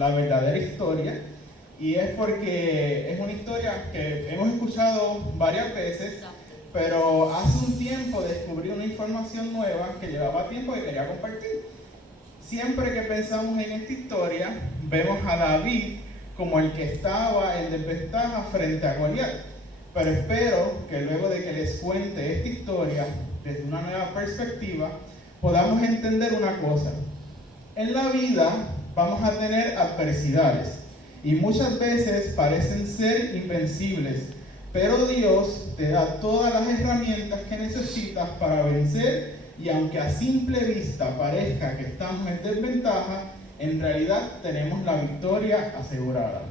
la verdadera historia, y es porque es una historia que hemos escuchado varias veces, pero hace un tiempo descubrí una información nueva que llevaba tiempo y quería compartir. Siempre que pensamos en esta historia, vemos a David como el que estaba en desventaja frente a Goliat. Pero espero que luego de que les cuente esta historia desde una nueva perspectiva, podamos entender una cosa. En la vida vamos a tener adversidades y muchas veces parecen ser invencibles, pero Dios te da todas las herramientas que necesitas para vencer, y aunque a simple vista parezca que estamos en desventaja, en realidad tenemos la victoria asegurada.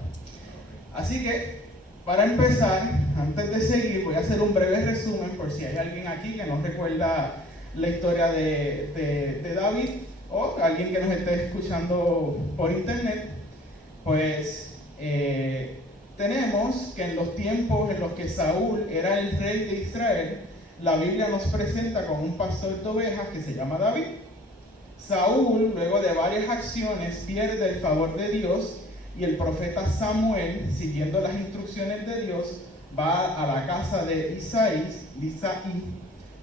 Así que, para empezar, antes de seguir, voy a hacer un breve resumen por si hay alguien aquí que no recuerda la historia de David, o alguien que nos esté escuchando por internet. Pues tenemos que en los tiempos en los que Saúl era el rey de Israel, la Biblia nos presenta con un pastor de ovejas que se llama David. Saúl, luego de varias acciones, pierde el favor de Dios, y el profeta Samuel, siguiendo las instrucciones de Dios, va a la casa de Isaí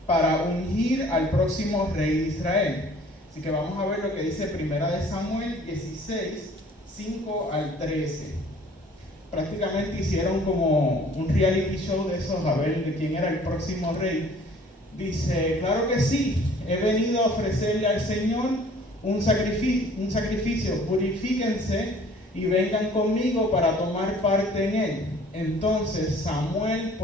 para ungir al próximo rey de Israel. Así que vamos a ver lo que dice Primera de Samuel 16, 5 al 13. Prácticamente hicieron como un reality show de esos, a ver de quién era el próximo rey. Dice: claro que sí, he venido a ofrecerle al Señor un sacrificio, purifíquense y vengan conmigo para tomar parte en él. Entonces Samuel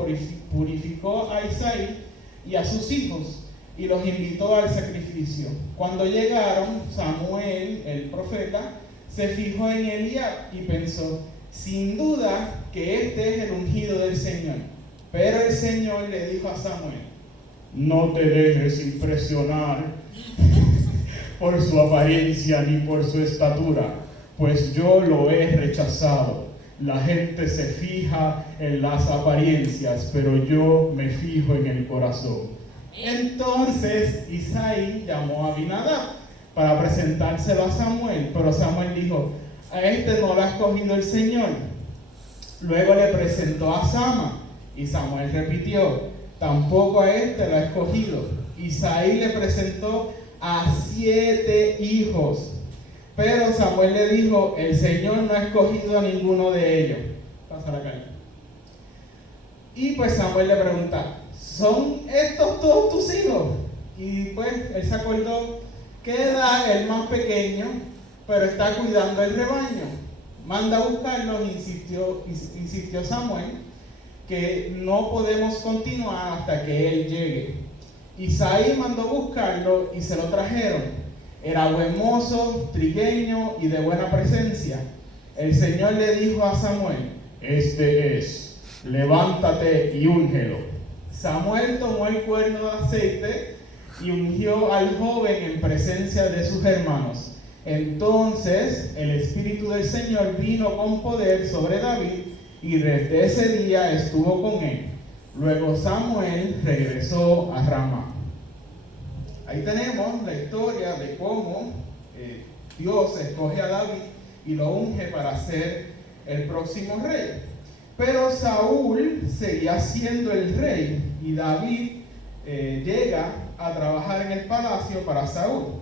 purificó a Isaí y a sus hijos y los invitó al sacrificio. Cuando llegaron, Samuel, el profeta, se fijó en Eliab y pensó: sin duda que este es el ungido del Señor. Pero el Señor le dijo a Samuel: no te dejes impresionar por su apariencia ni por su estatura, pues yo lo he rechazado. La gente se fija en las apariencias, pero yo me fijo en el corazón. Entonces Isaí llamó a Abinadab para presentárselo a Samuel, pero Samuel dijo: a este no lo ha escogido el Señor. Luego le presentó a Sama, y Samuel repitió: tampoco a este lo ha escogido. Isaí le presentó a 7 hijos, pero Samuel le dijo: el Señor no ha escogido a ninguno de ellos. Pasa la calle. Y pues Samuel le pregunta: ¿son estos todos tus hijos? Y pues él se acordó que era el más pequeño, pero está cuidando el rebaño. Manda a buscarlos, insistió Samuel, que no podemos continuar hasta que él llegue. Isaí mandó buscarlo y se lo trajeron. Era buen mozo, trigueño y de buena presencia. El Señor le dijo a Samuel: este es, levántate y úngelo. Samuel tomó el cuerno de aceite y ungió al joven en presencia de sus hermanos. Entonces el Espíritu del Señor vino con poder sobre David, y desde ese día estuvo con él. Luego Samuel regresó a Ramá. Ahí tenemos la historia de cómo Dios escoge a David y lo unge para ser el próximo rey. Pero Saúl seguía siendo el rey, y David llega a trabajar en el palacio para Saúl.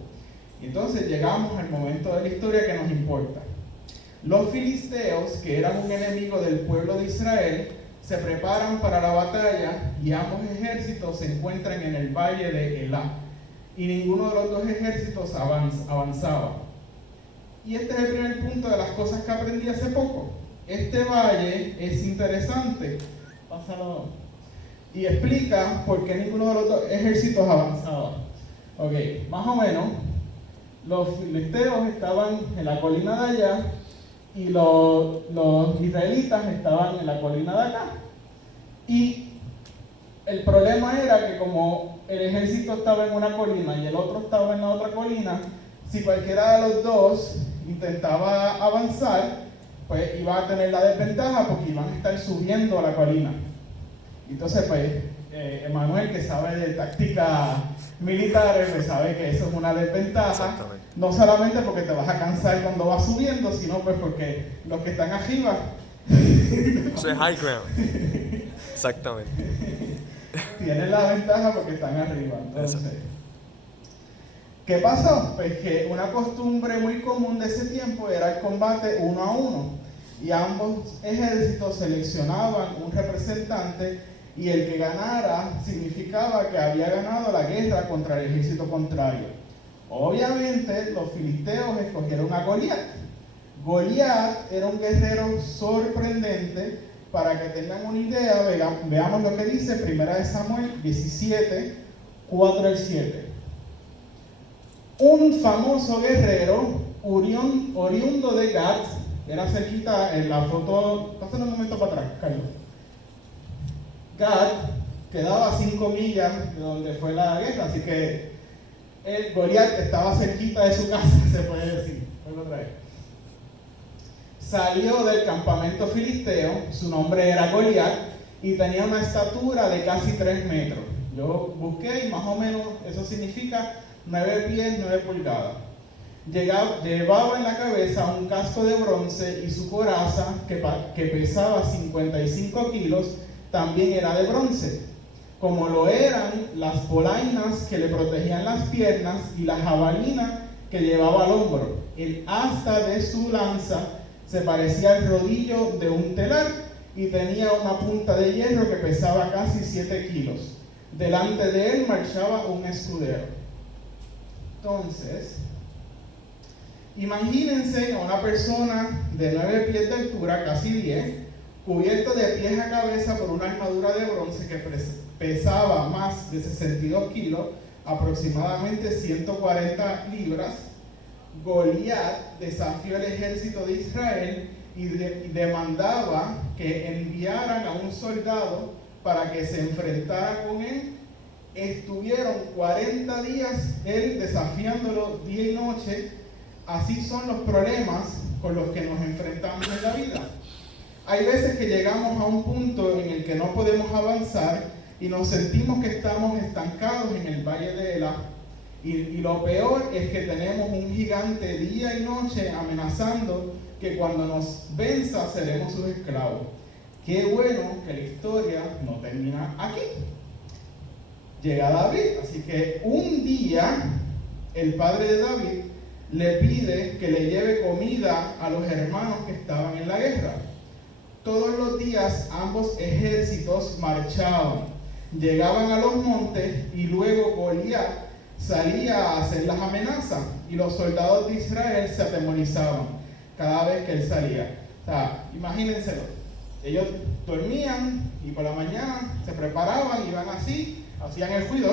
Y entonces llegamos al momento de la historia que nos importa. Los filisteos, que eran un enemigo del pueblo de Israel, se preparan para la batalla, y ambos ejércitos se encuentran en el valle de Elá, y ninguno de los dos ejércitos avanzaba. Y este es el primer punto de las cosas que aprendí hace poco. Este valle es interesante. Pásalo. Y explica por qué ninguno de los dos ejércitos avanzaba. Ok, más o menos, los filisteos estaban en la colina de allá, y los israelitas estaban en la colina de acá. Y el problema era que como el ejército estaba en una colina y el otro estaba en la otra colina, si cualquiera de los dos intentaba avanzar, pues iba a tener la desventaja porque iban a estar subiendo a la colina. Entonces pues Emanuel, que sabe de táctica militar, pues sabe que eso es una desventaja. No solamente porque te vas a cansar cuando vas subiendo, sino pues porque los que están arriba... Eso es high ground. Exactamente. Tienen la ventaja porque están arriba. Entonces, ¿qué pasó? Pues que una costumbre muy común de ese tiempo era el combate 1 a 1. Y ambos ejércitos seleccionaban un representante y el que ganara significaba que había ganado la guerra contra el ejército contrario. Obviamente los filisteos escogieron a Goliat. Goliat era un guerrero sorprendente. Para que tengan una idea, veamos lo que dice 1 Samuel 17, 4 al 7. Un famoso guerrero, oriundo de Gat, era cerquita en la foto, pásale un momento para atrás, Carlos. Gat quedaba a 5 millas de donde fue la guerra, así que Goliat estaba cerquita de su casa, se puede decir. Vuelvo otra vez. Salió del campamento filisteo, su nombre era Goliat, y tenía una estatura de casi 3 metros. Yo busqué y más o menos eso significa 9 pies, 9 pulgadas. Llevaba en la cabeza un casco de bronce y su coraza, que pesaba 55 kilos, también era de bronce, como lo eran las polainas que le protegían las piernas y la jabalina que llevaba al hombro. El asta de su lanza se parecía al rodillo de un telar y tenía una punta de hierro que pesaba casi 7 kilos. Delante de él marchaba un escudero. Entonces, imagínense a una persona de 9 pies de altura, casi 10, cubierto de pies a cabeza por una armadura de bronce que pesaba más de 62 kilos, aproximadamente 140 libras. Goliat desafió al ejército de Israel y demandaba que enviaran a un soldado para que se enfrentara con él. Estuvieron 40 días él desafiándolo día y noche. Así son los problemas con los que nos enfrentamos en la vida. Hay veces que llegamos a un punto en el que no podemos avanzar y nos sentimos que estamos estancados en el valle de Elá. Y lo peor es que tenemos un gigante día y noche amenazando que cuando nos venza seremos sus esclavos. Qué bueno que la historia no termina aquí. Llega David, así que un día el padre de David le pide que le lleve comida a los hermanos que estaban en la guerra. Todos los días ambos ejércitos marchaban, llegaban a los montes y luego Goliat salía a hacer las amenazas y los soldados de Israel se atemorizaban cada vez que él salía. O sea, imagínenselo, ellos dormían y por la mañana se preparaban, iban así, hacían el ruido,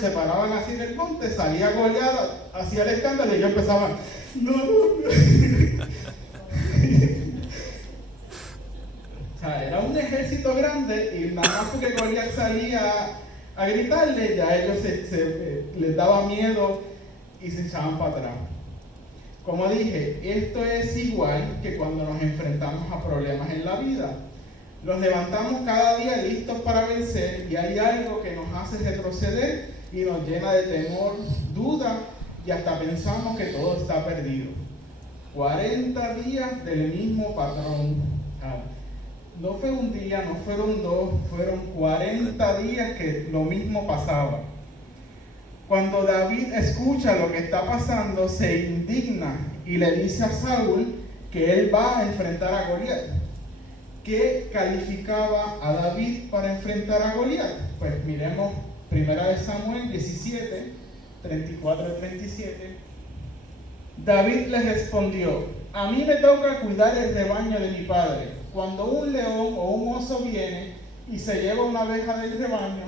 se paraban así en el monte, salía Goliat, hacía el escándalo y ellos empezaban, no. O sea, era un ejército grande y nada más porque Goliat salía a gritarle, ya ellos les daba miedo y se echaban para atrás. Como dije, esto es igual que cuando nos enfrentamos a problemas en la vida. Nos levantamos cada día listos para vencer y hay algo que nos hace retroceder y nos llena de temor, duda y hasta pensamos que todo está perdido. 40 días del mismo patrón. No fue un día, no fueron 2, fueron 40 días que lo mismo pasaba. Cuando David escucha lo que está pasando, se indigna y le dice a Saúl que él va a enfrentar a Goliat. ¿Qué calificaba a David para enfrentar a Goliat? Pues miremos 1 Samuel 17, 34 y 37. David le respondió: a mí me toca cuidar el rebaño de mi padre. Cuando un león o un oso viene y se lleva una oveja del rebaño,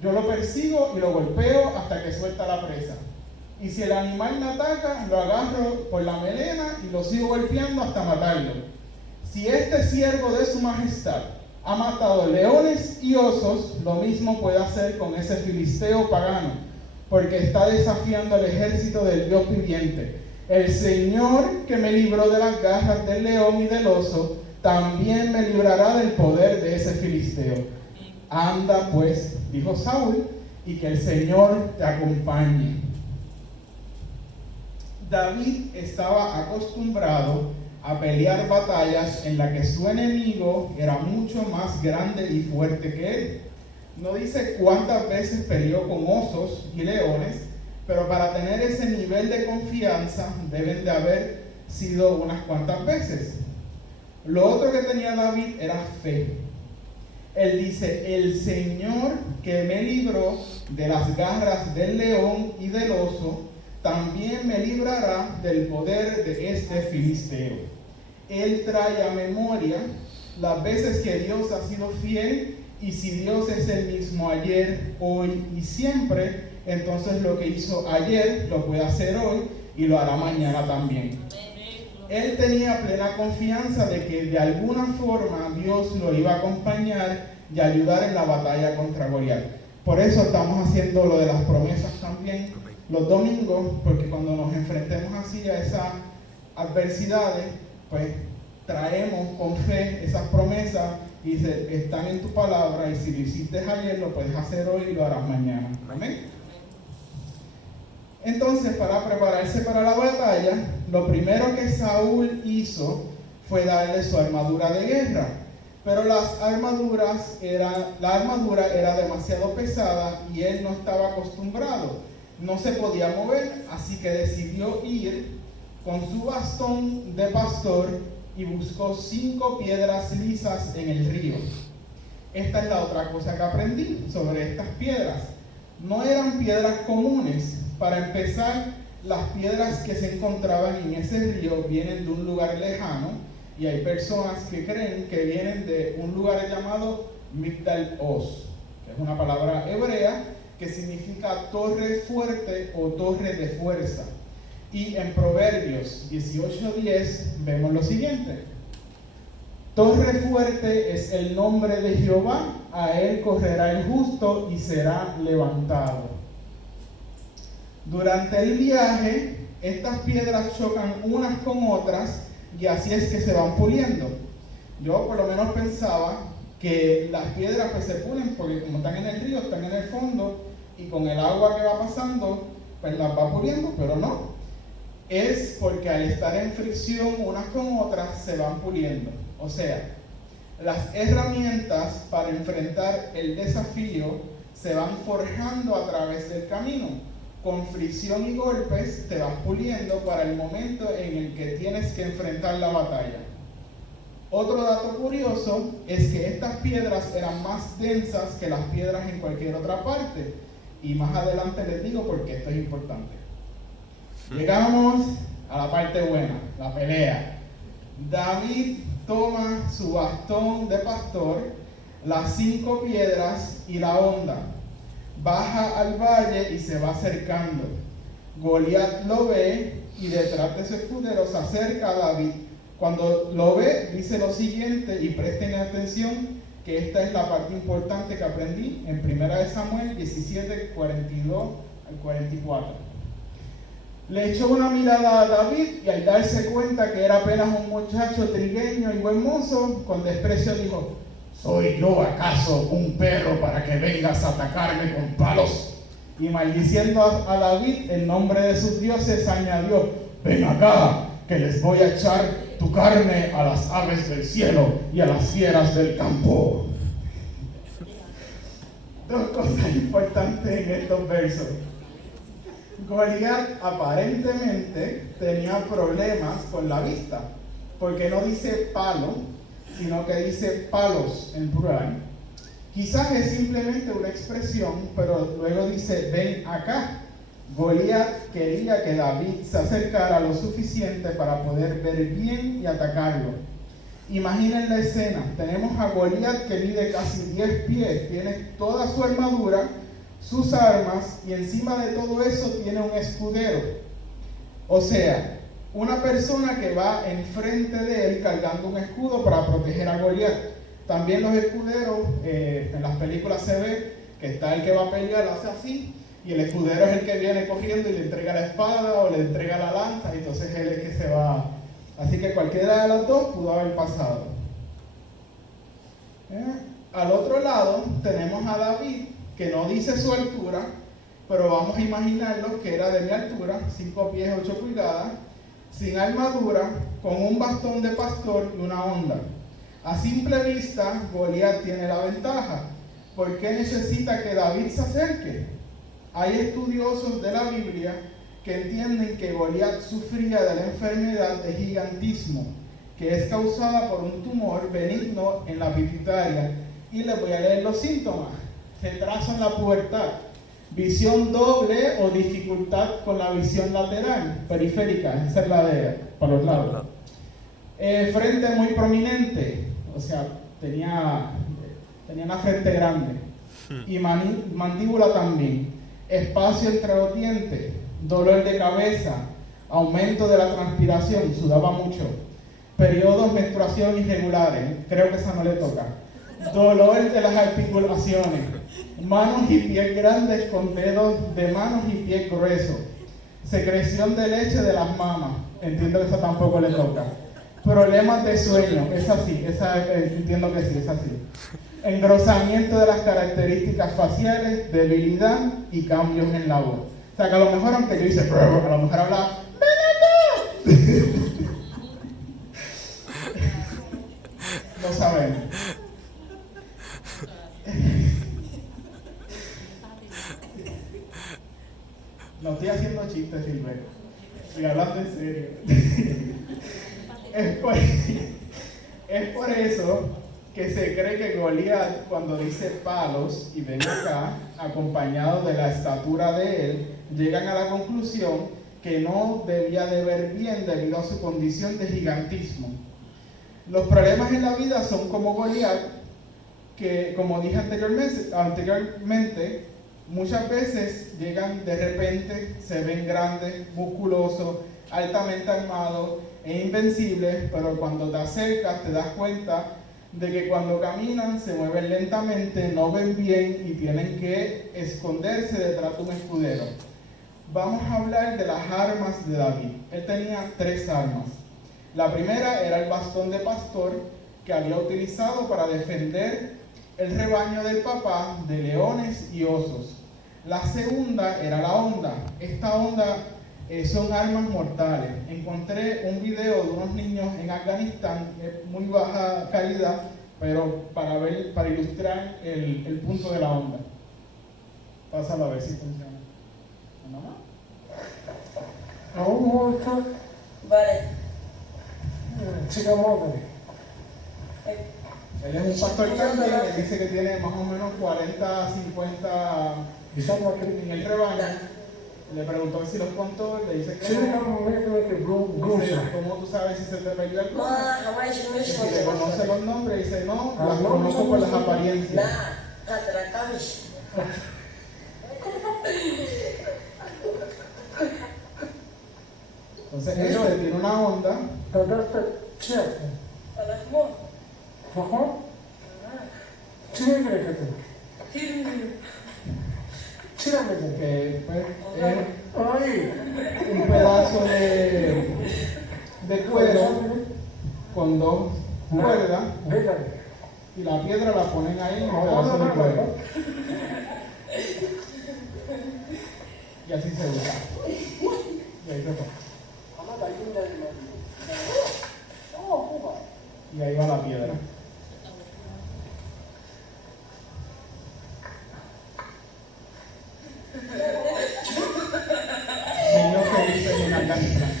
yo lo persigo y lo golpeo hasta que suelta la presa. Y si el animal me ataca, lo agarro por la melena y lo sigo golpeando hasta matarlo. Si este siervo de su majestad ha matado leones y osos, lo mismo puede hacer con ese filisteo pagano, porque está desafiando al ejército del Dios viviente. El Señor que me libró de las garras del león y del oso, también me librará del poder de ese filisteo. Anda pues, dijo Saúl, y que el Señor te acompañe. David estaba acostumbrado a pelear batallas en las que su enemigo era mucho más grande y fuerte que él. No dice cuántas veces peleó con osos y leones, pero para tener ese nivel de confianza deben de haber sido unas cuantas veces. Lo otro que tenía David era fe. Él dice: el Señor que me libró de las garras del león y del oso, también me librará del poder de este filisteo. Él trae a memoria las veces que Dios ha sido fiel, y si Dios es el mismo ayer, hoy y siempre, entonces lo que hizo ayer lo puede hacer hoy y lo hará mañana también. Él tenía plena confianza de que de alguna forma Dios lo iba a acompañar y ayudar en la batalla contra Goliat. Por eso estamos haciendo lo de las promesas también los domingos, porque cuando nos enfrentemos así a esas adversidades, pues traemos con fe esas promesas y están en tu palabra, y si lo hiciste ayer lo puedes hacer hoy y lo harás mañana. Amén. Entonces, para prepararse para la batalla, lo primero que Saúl hizo fue darle su armadura de guerra. Pero la armadura era demasiado pesada y él no estaba acostumbrado. No se podía mover, así que decidió ir con su bastón de pastor y buscó 5 piedras lisas en el río. Esta es la otra cosa que aprendí sobre estas piedras. No eran piedras comunes. Para empezar, las piedras que se encontraban en ese río vienen de un lugar lejano, y hay personas que creen que vienen de un lugar llamado Migdal Oz, que es una palabra hebrea que significa torre fuerte o torre de fuerza. Y en Proverbios 18:10 vemos lo siguiente: torre fuerte es el nombre de Jehová, a él correrá el justo y será levantado. Durante el viaje, estas piedras chocan unas con otras y así es que se van puliendo. Yo por lo menos pensaba que las piedras pues se pulen porque como están en el río, están en el fondo, y con el agua que va pasando pues las va puliendo, pero no. Es porque al estar en fricción unas con otras se van puliendo. O sea, las herramientas para enfrentar el desafío se van forjando a través del camino. Con fricción y golpes te vas puliendo para el momento en el que tienes que enfrentar la batalla. Otro dato curioso es que estas piedras eran más densas que las piedras en cualquier otra parte. Y más adelante les digo por qué esto es importante. Llegamos a la parte buena, la pelea. David toma su bastón de pastor, las 5 piedras y la honda. Baja al valle y se va acercando. Goliat lo ve y detrás de su escudero se acerca a David. Cuando lo ve, dice lo siguiente, y presten atención que esta es la parte importante que aprendí en 1 Samuel 17, 42 al 44. Le echó una mirada a David y al darse cuenta que era apenas un muchacho trigueño y buen mozo, con desprecio dijo: ¿soy yo acaso un perro para que vengas a atacarme con palos? Y maldiciendo a David en nombre de sus dioses añadió: ven acá, que les voy a echar tu carne a las aves del cielo y a las fieras del campo. Dos cosas importantes en estos versos. Goliat aparentemente tenía problemas con la vista, porque no dice palo, sino que dice palos en plural. Quizás es simplemente una expresión, pero luego dice ven acá. Goliat quería que David se acercara lo suficiente para poder ver bien y atacarlo. Imaginen la escena. Tenemos a Goliat que mide casi 10 pies, tiene toda su armadura, sus armas, y encima de todo eso tiene un escudero. O sea, una persona que va enfrente de él cargando un escudo para proteger a Goliat. También los escuderos, en las películas se ve que está el que va a pelear, hace así, y el escudero es el que viene corriendo y le entrega la espada o le entrega la lanza, y entonces él es el que se va. Así que cualquiera de las dos pudo haber pasado. Al otro lado tenemos a David, que no dice su altura, pero vamos a imaginarlo que era de mi altura, 5 pies 8 pulgadas, sin armadura, con un bastón de pastor y una honda. A simple vista, Goliat tiene la ventaja. ¿Por qué necesita que David se acerque? Hay estudiosos de la Biblia que entienden que Goliat sufría de la enfermedad de gigantismo, que es causada por un tumor benigno en la pituitaria. Y les voy a leer los síntomas: retraso en la pubertad, visión doble o dificultad con la visión lateral, periférica, esa es la de para los lados. Frente muy prominente, o sea, tenía una frente grande. Y mandíbula también. Espacio entre los dientes, dolor de cabeza, aumento de la transpiración, sudaba mucho. Periodos menstruación irregulares, creo que esa no le toca. Dolor de las articulaciones, manos y pies grandes con dedos de manos y pies gruesos. Secreción de leche de las mamas, entiendo que eso tampoco le toca. Problemas de sueño, entiendo que sí, es así. Engrosamiento de las características faciales, debilidad y cambios en la voz. O sea que a lo mejor, aunque yo hice, a lo mejor habla, no sabemos. No estoy haciendo chistes, Silvero. Estoy hablando en serio. Es por eso que se cree que Goliat, cuando dice palos y ven acá, acompañado de la estatura de él, llegan a la conclusión que no debía de ver bien debido a su condición de gigantismo. Los problemas en la vida son como Goliat, que, como dije anteriormente, muchas veces llegan de repente, se ven grandes, musculosos, altamente armados e invencibles, pero cuando te acercas te das cuenta de que cuando caminan se mueven lentamente, no ven bien y tienen que esconderse detrás de un escudero. Vamos a hablar de las armas de David. Él tenía 3 armas. La primera era el bastón de pastor que había utilizado para defender el rebaño del papá de leones y osos. La segunda era la honda. Esta honda son armas mortales. Encontré un video de unos niños en Afganistán, muy baja calidad, pero para ilustrar el punto de la honda. Pásalo a ver si funciona. ¿No más? Aún mucho. Vale. Chica móvil. Él es un pastor también, él dice que tiene más o menos 40, 50 en el rebaño. Le preguntó si los contó, le dice que no. Dice, ¿cómo tú sabes si se te perdió el cono? Si le conoce los nombres, dice no, las conozco por las apariencias. Entonces este tiene una onda. Que pues, es un pedazo de cuero con 2 cuerdas y la piedra la ponen ahí en un pedazo de cuero y así se usa y ahí se pone. Y ahí va la piedra. Niños felices en Afganistán.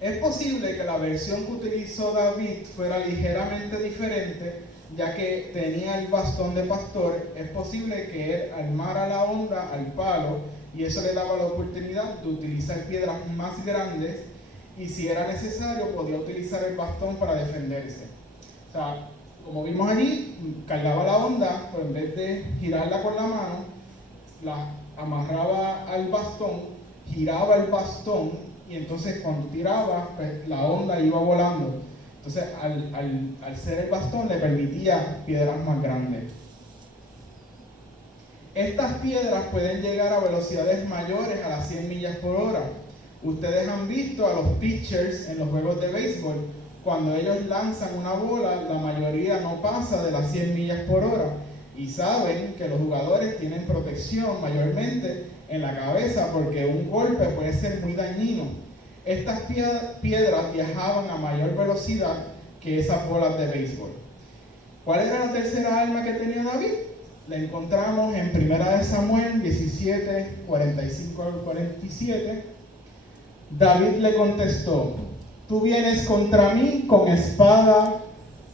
Es posible que la versión que utilizó David fuera ligeramente diferente, ya que tenía el bastón de pastor. Es posible que él armara la honda al palo y eso le daba la oportunidad de utilizar piedras más grandes y si era necesario podía utilizar el bastón para defenderse. O sea, como vimos allí, cargaba la honda, pero en vez de girarla con la mano, la amarraba al bastón, giraba el bastón y entonces cuando tiraba, pues, la honda iba volando. Entonces al ser el bastón le permitía piedras más grandes. Estas piedras pueden llegar a velocidades mayores a las 100 millas por hora. Ustedes han visto a los pitchers en los juegos de béisbol cuando ellos lanzan una bola, la mayoría no pasa de las 100 millas por hora. Y saben que los jugadores tienen protección mayormente en la cabeza porque un golpe puede ser muy dañino. Estas piedras viajaban a mayor velocidad que esas bolas de béisbol. ¿Cuál era la tercera arma que tenía David? La encontramos en 1 Samuel 17, 45 al 47. David le contestó: tú vienes contra mí con espada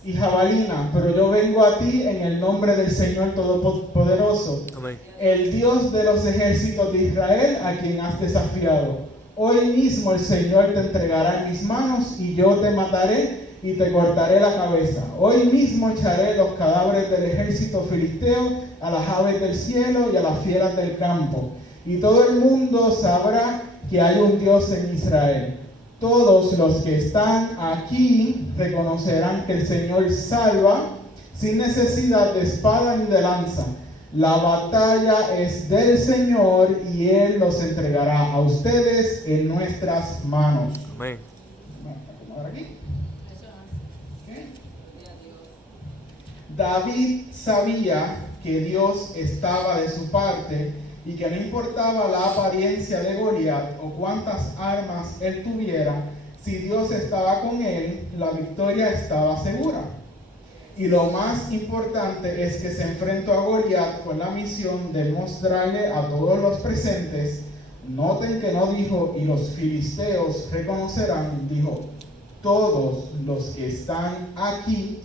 y jabalina, pero yo vengo a ti en el nombre del Señor Todopoderoso, Amén. el Dios de los ejércitos de Israel, a quien has desafiado. Hoy mismo el Señor te entregará en mis manos y yo te mataré y te cortaré la cabeza. Hoy mismo echaré los cadáveres del ejército filisteo a las aves del cielo y a las fieras del campo. Y todo el mundo sabrá que hay un Dios en Israel. Todos los que están aquí reconocerán que el Señor salva sin necesidad de espada ni de lanza. La batalla es del Señor y Él los entregará a ustedes en nuestras manos. Amén. Vamos a acomodar aquí. Okay. David sabía que Dios estaba de su parte y que no importaba la apariencia de Goliat o cuántas armas él tuviera, si Dios estaba con él, la victoria estaba segura. Y lo más importante es que se enfrentó a Goliat con la misión de mostrarle a todos los presentes. Noten que no dijo, y los filisteos reconocerán, dijo, todos los que están aquí.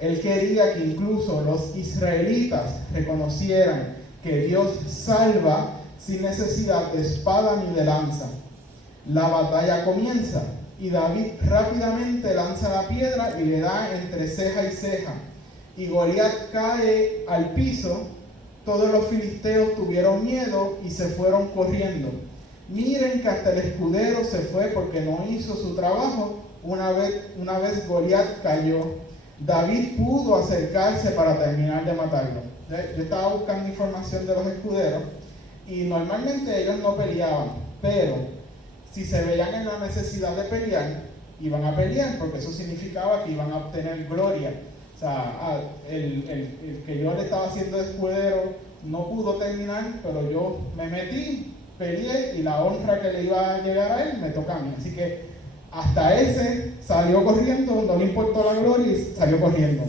Él quería que incluso los israelitas reconocieran que Dios salva sin necesidad de espada ni de lanza. La batalla comienza y David rápidamente lanza la piedra y le da entre ceja y ceja. Y Goliat cae al piso. Todos los filisteos tuvieron miedo y se fueron corriendo. Miren que hasta el escudero se fue porque no hizo su trabajo. Una vez Goliat cayó, David pudo acercarse para terminar de matarlo. Yo estaba buscando información de los escuderos y normalmente ellos no peleaban, pero si se veían en la necesidad de pelear, iban a pelear porque eso significaba que iban a obtener gloria. O sea, el que yo le estaba haciendo de escudero no pudo terminar, pero yo me metí, peleé y la honra que le iba a llegar a él me toca a mí. Así que hasta ese salió corriendo, no le importó la gloria y salió corriendo.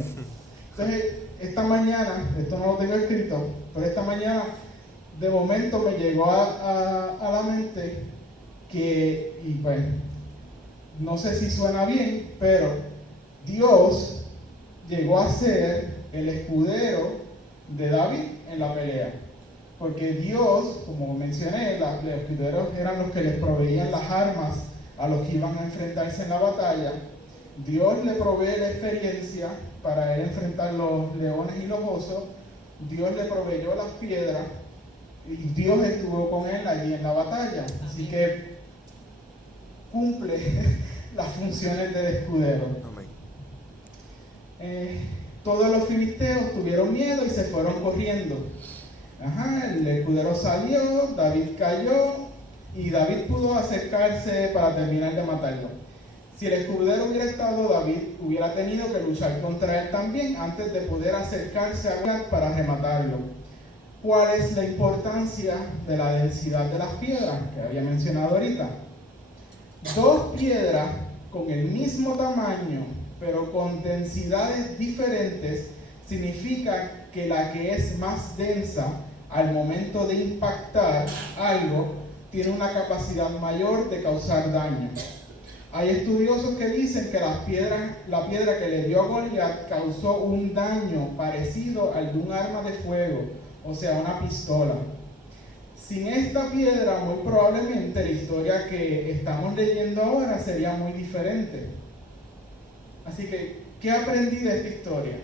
Entonces, esta mañana, esto no lo tengo escrito, pero esta mañana de momento me llegó a la mente que, y pues, no sé si suena bien, pero Dios llegó a ser el escudero de David en la pelea. Porque Dios, como mencioné, los escuderos eran los que les proveían las armas a los que iban a enfrentarse en la batalla. Dios le provee la experiencia para él enfrentar los leones y los osos. Dios le proveyó las piedras y Dios estuvo con él allí en la batalla. Así que cumple las funciones del escudero. Todos los filisteos tuvieron miedo y se fueron corriendo. El escudero salió, David cayó y David pudo acercarse para terminar de matarlo. Si el escudero hubiera estado, David hubiera tenido que luchar contra él también antes de poder acercarse a Goliat para rematarlo. ¿Cuál es la importancia de la densidad de las piedras que había mencionado ahorita? Dos piedras con el mismo tamaño, pero con densidades diferentes, significa que la que es más densa al momento de impactar algo tiene una capacidad mayor de causar daño. Hay estudiosos que dicen que la piedra que le dio a Goliat causó un daño parecido al de un arma de fuego, o sea, una pistola. Sin esta piedra, muy probablemente la historia que estamos leyendo ahora sería muy diferente. Así que, ¿qué aprendí de esta historia?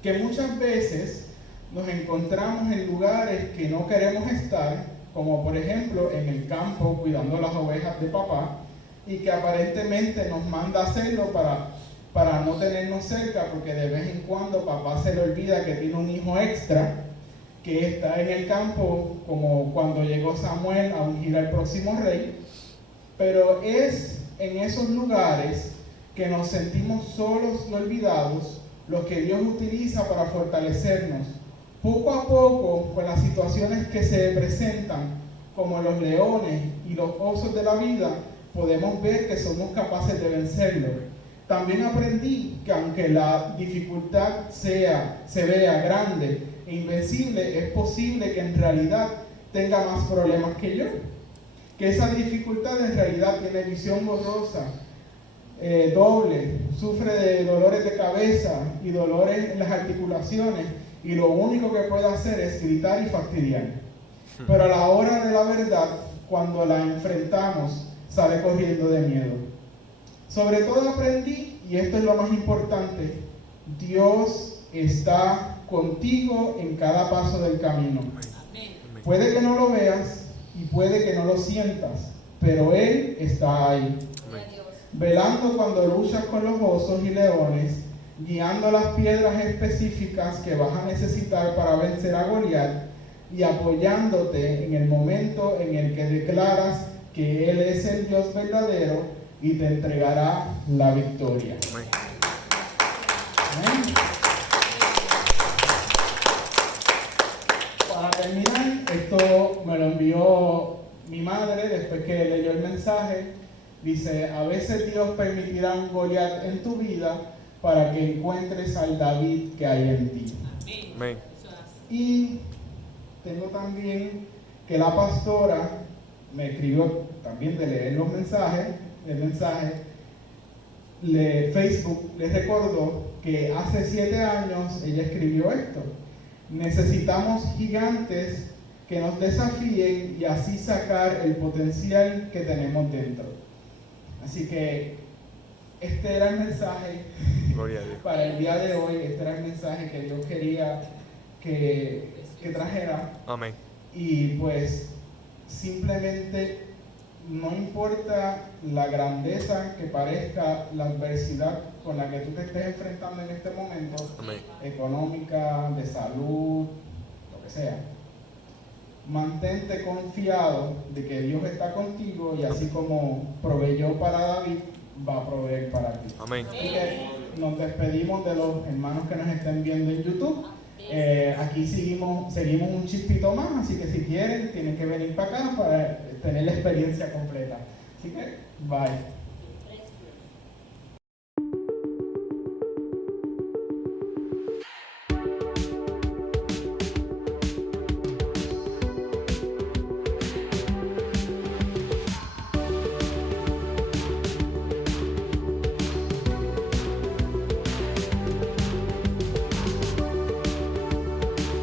Que muchas veces nos encontramos en lugares que no queremos estar, como por ejemplo en el campo cuidando las ovejas de papá, y que aparentemente nos manda a hacerlo para no tenernos cerca, porque de vez en cuando papá se le olvida que tiene un hijo extra que está en el campo, como cuando llegó Samuel a ungir al próximo rey. Pero es en esos lugares que nos sentimos solos y olvidados, los que Dios utiliza para fortalecernos. Poco a poco, con las situaciones que se presentan, como los leones y los osos de la vida, podemos ver que somos capaces de vencerlo. También aprendí que aunque la dificultad se vea grande e invencible, es posible que en realidad tenga más problemas que yo. Que esa dificultad en realidad tiene visión borrosa, doble, sufre de dolores de cabeza y dolores en las articulaciones, y lo único que puede hacer es gritar y fastidiar. Pero a la hora de la verdad, cuando la enfrentamos, sale corriendo de miedo. Sobre todo aprendí, y esto es lo más importante, Dios está contigo en cada paso del camino. Puede que no lo veas y puede que no lo sientas, pero Él está ahí, velando cuando luchas con los osos y leones, guiando las piedras específicas que vas a necesitar para vencer a Goliat, y apoyándote en el momento en el que declaras que Él es el Dios verdadero y te entregará la victoria. Amén. Para terminar, esto me lo envió mi madre después que leyó el mensaje. Dice: a veces Dios permitirá un Goliat en tu vida para que encuentres al David que hay en ti. Amén. Y tengo también que la pastora me escribió también de leer los mensajes, Facebook les recordó que hace 7 años ella escribió esto: necesitamos gigantes que nos desafíen y así sacar el potencial que tenemos dentro. Así que este era el mensaje para el día de hoy. Este era el mensaje que Dios quería que trajera. Amén. Y pues simplemente, no importa la grandeza que parezca la adversidad con la que tú te estés enfrentando en este momento, Amén. económica, de salud, lo que sea, mantente confiado de que Dios está contigo, y así como proveyó para David, va a proveer para ti. Amén. Así que nos despedimos de los hermanos que nos estén viendo en YouTube. Aquí seguimos un chispito más, así que si quieren tienen que venir para acá para tener la experiencia completa. Así que, bye.